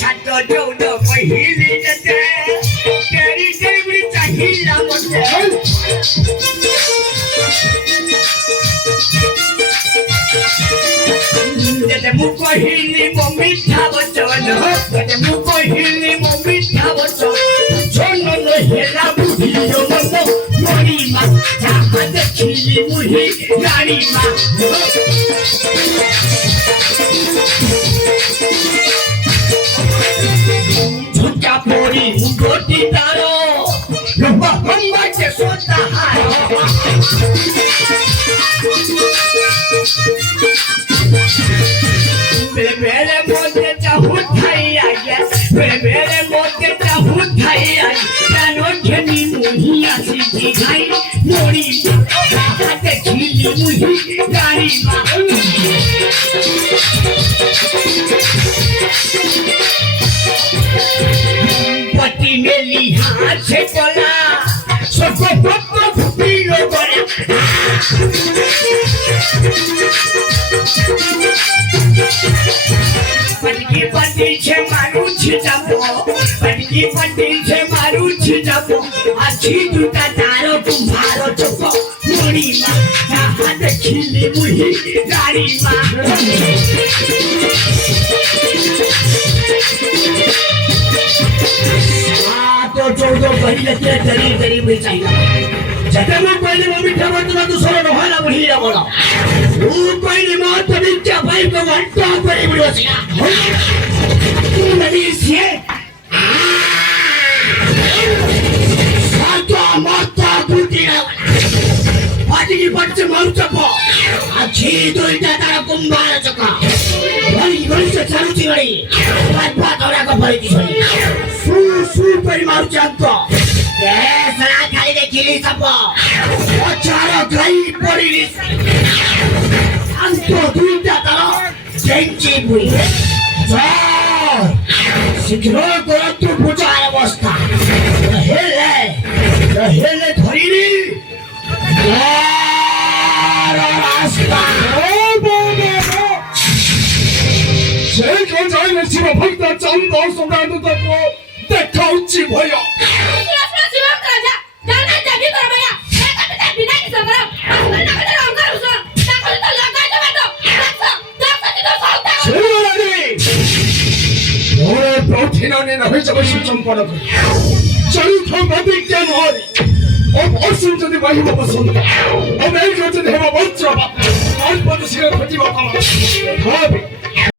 सातो जोन पहिली जते तेरी देवी चाहिला मते जते मु पहिली मो मिठा वचन जते मु पहिली मो मिठा वचन जोन न हेला बुढियो मतो मोरी मा जहाँ देखिली मुही रानी मा झुका पोरी मुगोटी तारो लंबा लंबा के सोता हारो मेरे मोते चाहूँ ठाई आया मेरे मोते चाहूँ ठाई आई जानो जनी मुहिया सीधी गाई मोरी हाथ खीली मुही गाड़ी माँ पति मेली हाथ से बोला सबको पप्पो फुपीलो बोला पटकी पति से मारू छिटापो पटकी पति से मारू छिटापो अच्छी दूटा तारो तुम्हारो चुपो मोरी माँ हाथ खीली मुही गाड़ी माँ तो चौदह पहले के गरीब गरीब ही चाहिए जब वो पहले वो मिठा बंदना तो सोलो नहाना वही ना बोला वो पहले माँ तभी क्या भाई को वंटा पड़ी बुढ़ो सिया तू नहीं से सातो माता बुटी ना आज की बच्चे मारू चपो अच्छी तो इतना तारा कुंभार चका बड़ी बड़ी से चालू चिड़ी बात और आगे बढ़ी थी सू परी मारू चको सला खाली दे गिरी सबो चारो गई पड़ी अंतो दुईटा तारो जेंची बुई जा शिखरो करो तू बुझार अवस्था हेले धरिनी रास्ता 제가 자기는 집에 벌써 짱도 손가락도 잡고 대가우치 보여 제가라니 너의 버티나니나 회장을 실점 받아도 저리 더 받을 게 뭐니 없음 전에 많이 먹었습니다 매일 전에 해봐 멋져 봐 안 받을 시간 걸지 마